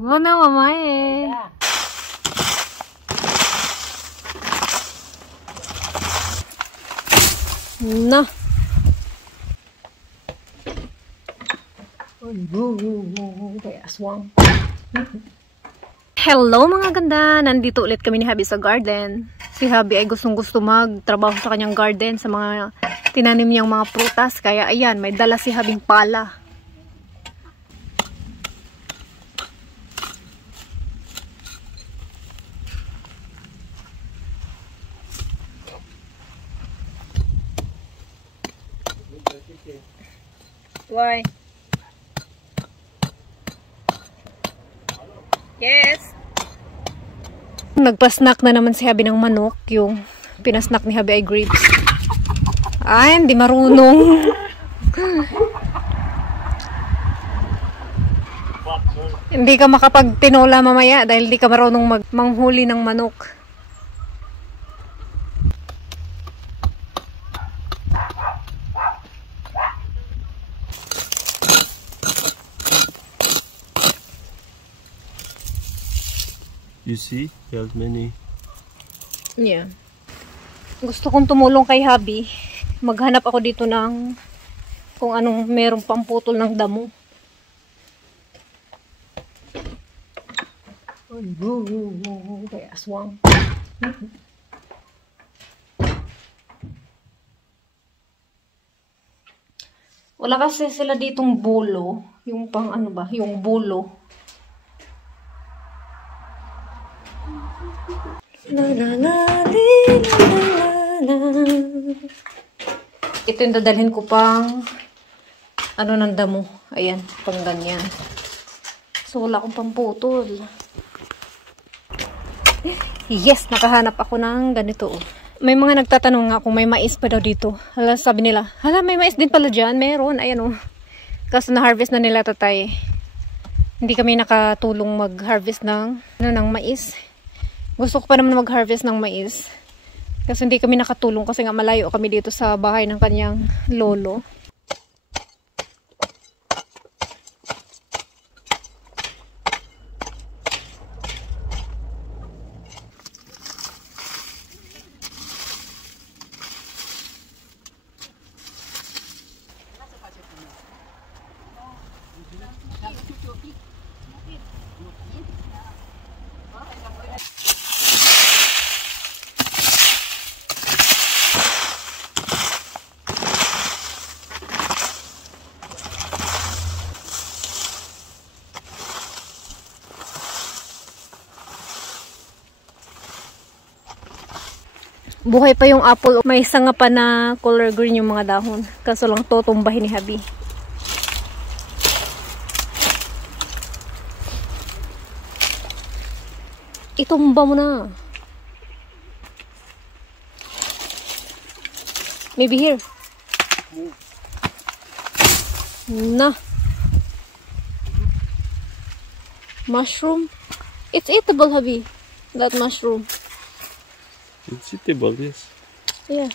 Wala mamae. Na. Kaya aswang. Hello mga ganda! Nandito ulit kami ni Habi sa garden. Si Habi ay gustong-gusto magtrabaho sa kanyang garden sa mga tinanim niyang mga prutas. Kaya ayan, may dala si Habing pala. Why? Yes. Nagpa-snack na naman si Habi ng manok. Yung pinasnack ni Habi ay grapes. Ay, hindi marunong. Hindi ka makapagtinola mamaya dahil hindi ka marunong manghuli ng manok. You see, there's many. Yeah. Gusto kong tumulong kay Habi. Maghanap ako dito ng kung anong merong pamputol ng damo. Kaya aswang. Wala kasi sila ditong bulo. Yung pang ano ba? Yung bulo. La la la la la la. Ito yung dadalhin ko pang ano ng damo. Ayan, pang ganyan. So wala akong pamputol. Yes, nakahanap ako ng ganito. May mga nagtatanong nga kung may mais pa daw dito. Hala, sabi nila, hala, may mais din pala dyan. Meron, ayan o. Kaso na-harvest na nila tatay. Hindi kami nakatulong mag-harvest ng mais. Gusto ko pa naman mag-harvest ng mais. Kasi hindi kami nakatulong kasi nga malayo kami dito sa bahay ng kanyang lolo. Buhay pa yung apple. May sanga pa na color green yung mga dahon. Kaso lang tutumbahin ni Habi. Itumba mo na. Maybe here. Na. Mushroom. It's eatable, Habi. That mushroom. It's eatable, yes. Yeah.